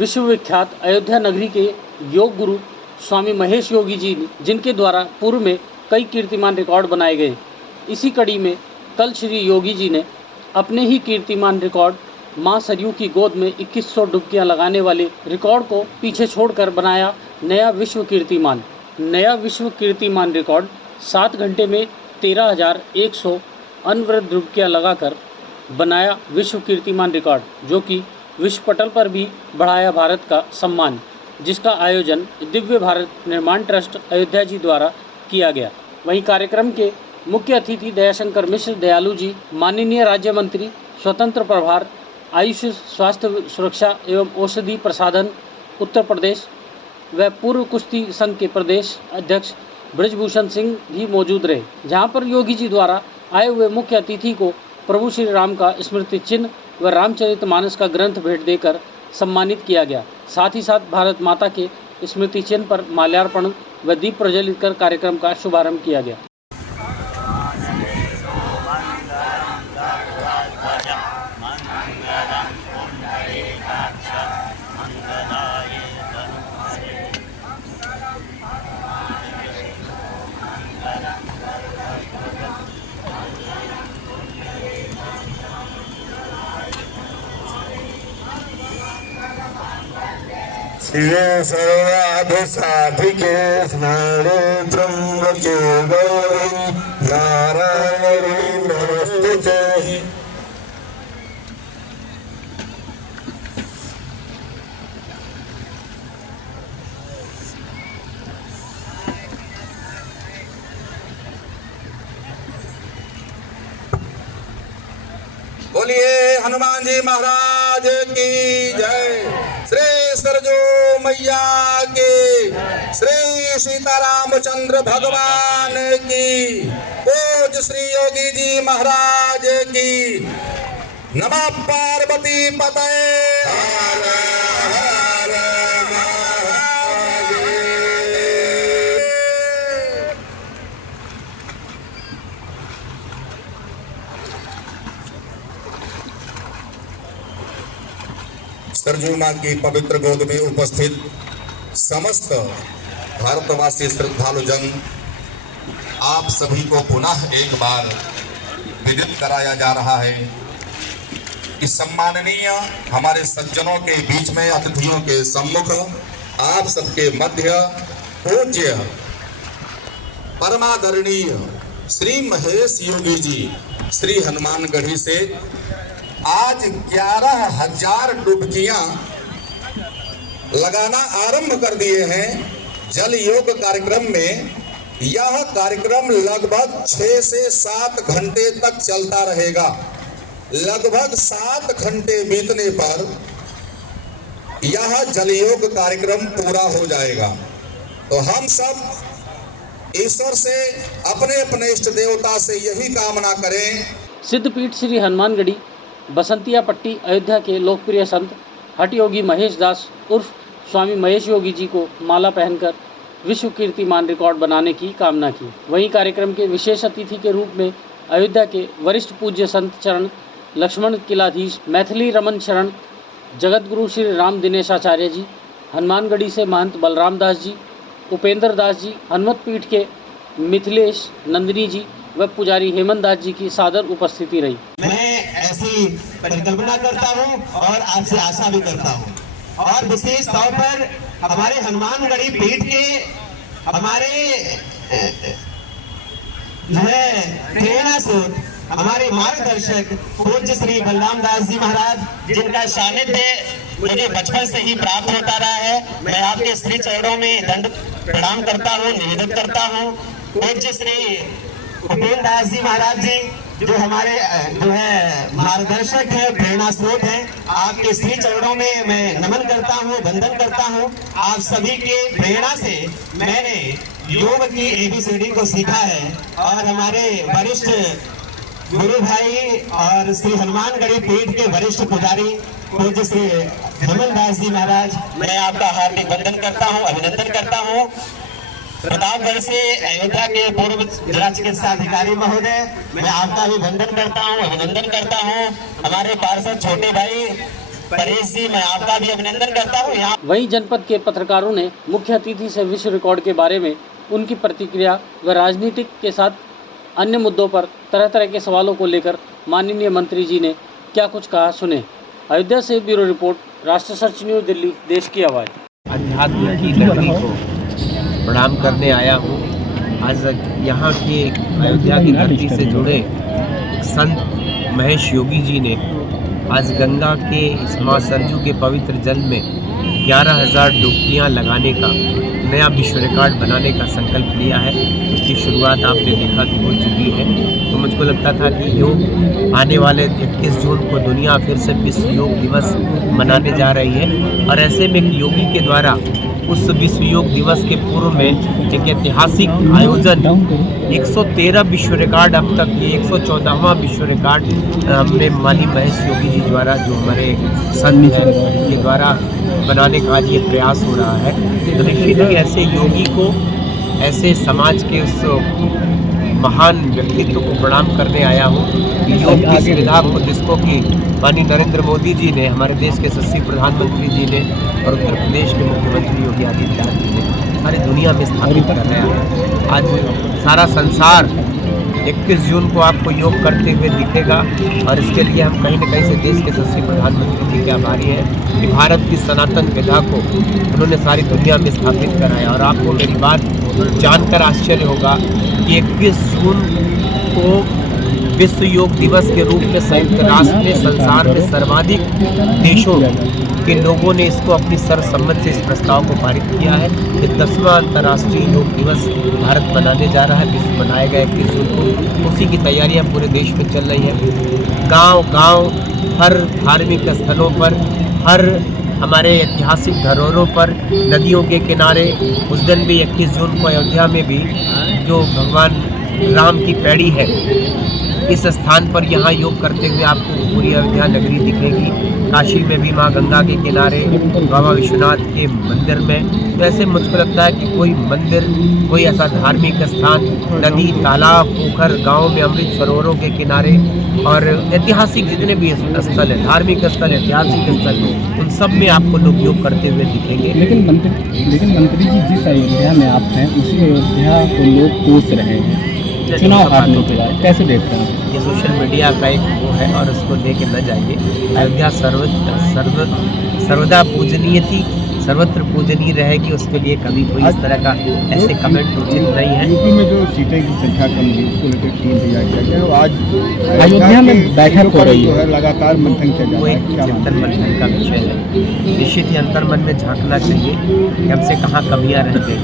विश्वविख्यात अयोध्या नगरी के योग गुरु स्वामी महेश योगी जी जिनके द्वारा पूर्व में कई कीर्तिमान रिकॉर्ड बनाए गए। इसी कड़ी में कल श्री योगी जी ने अपने ही कीर्तिमान रिकॉर्ड मां सरयू की गोद में 2100 डुबकियां लगाने वाले रिकॉर्ड को पीछे छोड़कर बनाया नया विश्व कीर्तिमान। नया विश्व कीर्तिमान रिकॉर्ड 7 घंटे में 13,100 अनवरत डुबकियां लगाकर बनाया विश्व कीर्तिमान रिकॉर्ड, जो कि विश्व पटल पर भी बढ़ाया भारत का सम्मान, जिसका आयोजन दिव्य भारत निर्माण ट्रस्ट अयोध्या जी द्वारा किया गया। वहीं कार्यक्रम के मुख्य अतिथि दयाशंकर मिश्र दयालु जी, माननीय राज्य मंत्री स्वतंत्र प्रभार आयुष स्वास्थ्य सुरक्षा एवं औषधि प्रसाधन उत्तर प्रदेश व पूर्व कुश्ती संघ के प्रदेश अध्यक्ष ब्रजभूषण सिंह भी मौजूद रहे। जहां पर योगी जी द्वारा आए हुए मुख्य अतिथि को प्रभु श्री राम का स्मृति चिन्ह व रामचरितमानस का ग्रंथ भेंट देकर सम्मानित किया गया। साथ ही साथ भारत माता के स्मृति चिन्ह पर माल्यार्पण व दीप प्रज्वलित कर कार्यक्रम का शुभारंभ किया गया। शिवे सर्वाधि साधिके स्मरे त्र्यंबके गौरी नारायणी नमस्तुते। बोलिए हनुमान जी महाराज की जय। श्री सरजू मैया की, श्री सीतारामचंद्र भगवान की, पूज्य श्री योगी जी महाराज की। नमः पार्वती पतये। सरजू मां की पवित्र गोद में उपस्थित समस्त भारतवासी श्रद्धालु जन, आप सभी को पुनः एक बार विदित कराया जा रहा है कि सम्माननीय हमारे सज्जनों के बीच में अतिथियों के सम्मुख आप सबके मध्य पूज्य परमादरणीय श्री महेश योगी जी श्री हनुमानगढ़ी से आज 11,000 डुबकियां लगाना आरंभ कर दिए हैं। जल योग कार्यक्रम में यह कार्यक्रम लगभग 6 से 7 घंटे तक चलता रहेगा। लगभग 7 घंटे बीतने पर यह जल योग कार्यक्रम पूरा हो जाएगा। तो हम सब ईश्वर से अपने अपने इष्ट देवता से यही कामना करें। सिद्धपीठ श्री हनुमानगढ़ी बसंतिया पट्टी अयोध्या के लोकप्रिय संत हठ योगी महेश दास उर्फ स्वामी महेश योगी जी को माला पहनकर विश्व कीर्तिमान रिकॉर्ड बनाने की कामना की। वहीं कार्यक्रम के विशेष अतिथि के रूप में अयोध्या के वरिष्ठ पूज्य संत चरण लक्ष्मण किलाधीश, मैथिली रमन शरण, जगत गुरु श्री राम दिनेशाचार्य जी, हनुमानगढ़ी से महंत बलराम दास जी, उपेंद्र दास जी, हनुमत पीठ के मिथिलेश नंदिनी जी व पुजारी हेमंत दास जी की सादर उपस्थिति रही। मैं ऐसी परिकल्पना करता हूं और आपसे आशा भी करता हूं। और विशेष तौर पर हमारे हनुमानगढ़ी पीठ के हमारे जो है प्रेरणा स्रोत, हमारे मार्गदर्शक पूज्य श्री बलराम दास जी महाराज, जिनका सानिध्य मुझे बचपन से ही प्राप्त होता रहा है। मैं आपके श्री चरणों में दंड प्रणाम करता हूँ, निवेदन करता हूँ। पूज्य श्री उपेंद्र दास जी महाराज जी जो हमारे जो है मार्गदर्शक है, प्रेरणा स्रोत है, आपके श्री चरणों में मैं नमन करता हूँ, वंदन करता हूँ। आप सभी के प्रेरणा से मैंने योग की ABCD को सीखा है और हमारे वरिष्ठ गुरु भाई और श्री हनुमानगढ़ी पीठ के वरिष्ठ पुजारी पूज्य श्री हेमंत दास जी महाराज, मैं आपका हार्दिक वंदन करता हूँ, अभिनंदन करता हूँ। प्रतापगढ़ से अयोध्या के पूर्व जिला चिकित्सा अधिकारी महोदय, मैं आपका भी वंदन करता हूं, अभिनंदन करता हूं। हमारे पार्षद छोटे भाई परेश जी, मैं आपका भी अभिनंदन करता हूँ। यहाँ वहीं जनपद के पत्रकारों ने मुख्य अतिथि से विश्व रिकॉर्ड के बारे में उनकी प्रतिक्रिया व राजनीतिक के साथ अन्य मुद्दों पर तरह तरह के सवालों को लेकर माननीय मंत्री जी ने क्या कुछ कहा, सुने। अयोध्या से ब्यूरो रिपोर्ट, राष्ट्र सर्च न्यूज़, दिल्ली, देश की आवाज़। अध्यात्म की नगरी को प्रणाम करने आया हूँ। आज यहाँ के अयोध्या की धरती से जुड़े संत महेश योगी जी ने आज गंगा के इस माँ सरजू के पवित्र जल में 11,000 डुबकियाँ लगाने का नया विश्व रिकॉर्ड बनाने का संकल्प लिया है। उसकी शुरुआत आपने देखा कि हो चुकी है। तो मुझको लगता था कि योग आने वाले 21 जून को दुनिया फिर से विश्व योग दिवस मनाने जा रही है, और ऐसे में एक योगी के द्वारा उस विश्व योग दिवस के पूर्व में एक ऐतिहासिक आयोजन 113 विश्व रिकॉर्ड, अब तक ये 114वां विश्व रिकॉर्ड हमने माननीय महेश योगी जी द्वारा, जो हमारे संत हैं, के द्वारा बनाने का आज ये प्रयास हो रहा है। तो निश्चित ही ऐसे योगी को, ऐसे समाज के उस महान व्यक्तित्व को प्रणाम करने आया हूँ। योग की सुविधा को, जिसको कि माननीय नरेंद्र मोदी जी ने, हमारे देश के यशस्वी प्रधानमंत्री जी ने और उत्तर प्रदेश के मुख्यमंत्री योगी आदित्यनाथ जी ने सारी दुनिया में स्थापित कर रहा है। आज सारा संसार 21 जून को आपको योग करते हुए दिखेगा, और इसके लिए हम कहीं न कहीं से देश के यशस्वी प्रधानमंत्री जी के आभारी हैं कि भारत की सनातन विधा को उन्होंने सारी दुनिया में स्थापित कराया। और आपको मेरी बात जानकर आश्चर्य होगा कि 21 जून को विश्व योग दिवस के रूप में संयुक्त राष्ट्र ने संसार में सर्वाधिक देशों के लोगों ने इसको अपनी सर्वसम्मति से इस प्रस्ताव को पारित किया है। ये 10वां अंतर्राष्ट्रीय योग दिवस भारत मनाने जा रहा है। विश्व मनाएगा 21 जून को। उसी की तैयारियां पूरे देश में चल रही हैं। गांव-गांव, हर धार्मिक स्थलों पर, हर हमारे ऐतिहासिक धरोहरों पर, नदियों के किनारे, उस दिन भी 21 जून को अयोध्या में भी जो भगवान राम की पैड़ी है, इस स्थान पर यहाँ योग करते हुए आपको पूरी अयोध्या नगरी दिखेगी। काशी में भी माँ गंगा के किनारे, बाबा विश्वनाथ के मंदिर में। तो ऐसे मुझको लगता है कि कोई मंदिर, कोई ऐसा धार्मिक स्थान, नदी, तालाब, पोखर, गाँव में अमृत सरोवरों के किनारे और ऐतिहासिक जितने भी स्थल है, धार्मिक स्थल, ऐतिहासिक स्थल, उन सब में आपको लोग योग करते हुए दिखेंगे। लेकिन मंत्री जी, जिस अयोध्या में आप हैं, उसी अयोध्या को लोग कोस रहे हैं चुनाव हारने के बाद, कैसे देखते हैं? ये सोशल मीडिया का एक वो है, और उसको लेके न जाइए। अयोध्या सर्वदा पूजनीय थी, सर्वत्र पूजनीय रहेगी। उसके लिए कभी कोई इस तरह का ऐसे कमेंट उचित नहीं है। यूपी में जो सीटें की संख्या कम हुई, उसको लेकर टीम तैयार किया गया है। आज अयोध्या में बैठक हो रही है, लगातार मंथन किया जा वो रहा एक है। चिंतन मंथन का विषय है। निश्चित ही अंतर्मन में झांकना चाहिए कि हमसे कहाँ कमियाँ रह गई।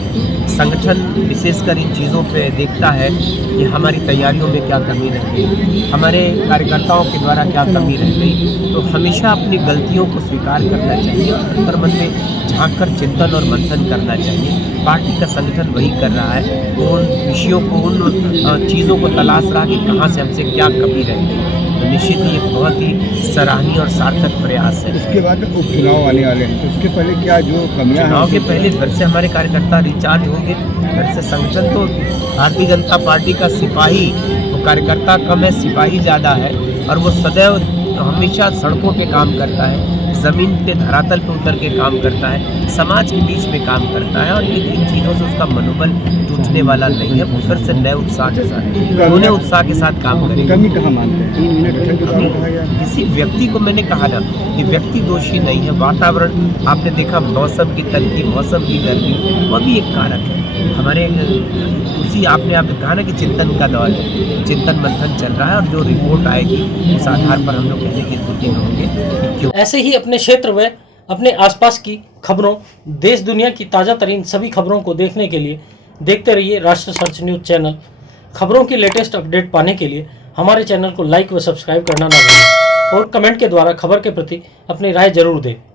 संगठन विशेषकर इन चीज़ों पे देखता है कि हमारी तैयारियों में क्या कमी रह गई, हमारे कार्यकर्ताओं के द्वारा क्या कमी रह गई। तो हमेशा अपनी गलतियों को स्वीकार करना चाहिए और अंतर्मन में झांककर चिंतन और मंथन करना चाहिए। पार्टी का संगठन वही कर रहा है, उन विषयों को, उन चीज़ों को तलाश रहा कि कहाँ से हमसे क्या कमी रह गई। तो निश्चित ही एक बहुत ही सराहनीय और सार्थक प्रयास है। उसके बाद उपचुनाव आने वाले हैं, तो उसके पहले क्या जो कमियां हैं? चुनाव के पहले फिर से हमारे कार्यकर्ता रिचार्ज होंगे, फिर से संगठन। तो भारतीय जनता पार्टी का सिपाही, तो कार्यकर्ता कम है, सिपाही ज़्यादा है, और वो सदैव हमेशा सड़कों पे काम करता है, ज़मीन पे, धरातल पे उतर के काम करता है, समाज के बीच में काम करता है, और ये इन चीज़ों से उसका मनोबल टूटने वाला नहीं है। वो फिर से नए उत्साह के साथ, उन्हें उत्साह के साथ काम करेंगे। कमी कहाँ मानते हैं? 3 मिनट बैठक के दौरान कहा गया किसी व्यक्ति को, मैंने कहा ना, ये व्यक्ति दोषी नहीं है। वातावरण आपने देखा, मौसम की तल्खी, मौसम की गर्मी, वो भी एक कारक है। हमारे उसी आपने कहा ना कि चिंतन का दौर है, चिंतन मंथन चल रहा है, और जो रिपोर्ट आएगी उस आधार पर हम लोग कहने की स्थिति में होंगे कि क्यों। ऐसे ही अपने क्षेत्र व अपने आसपास की खबरों, देश दुनिया की ताज़ा तरीन सभी खबरों को देखने के लिए देखते रहिए राष्ट्र सर्च न्यूज़ चैनल। खबरों की लेटेस्ट अपडेट पाने के लिए हमारे चैनल को लाइक व सब्सक्राइब करना ना भूलें, और कमेंट के द्वारा खबर के प्रति अपनी राय जरूर दें।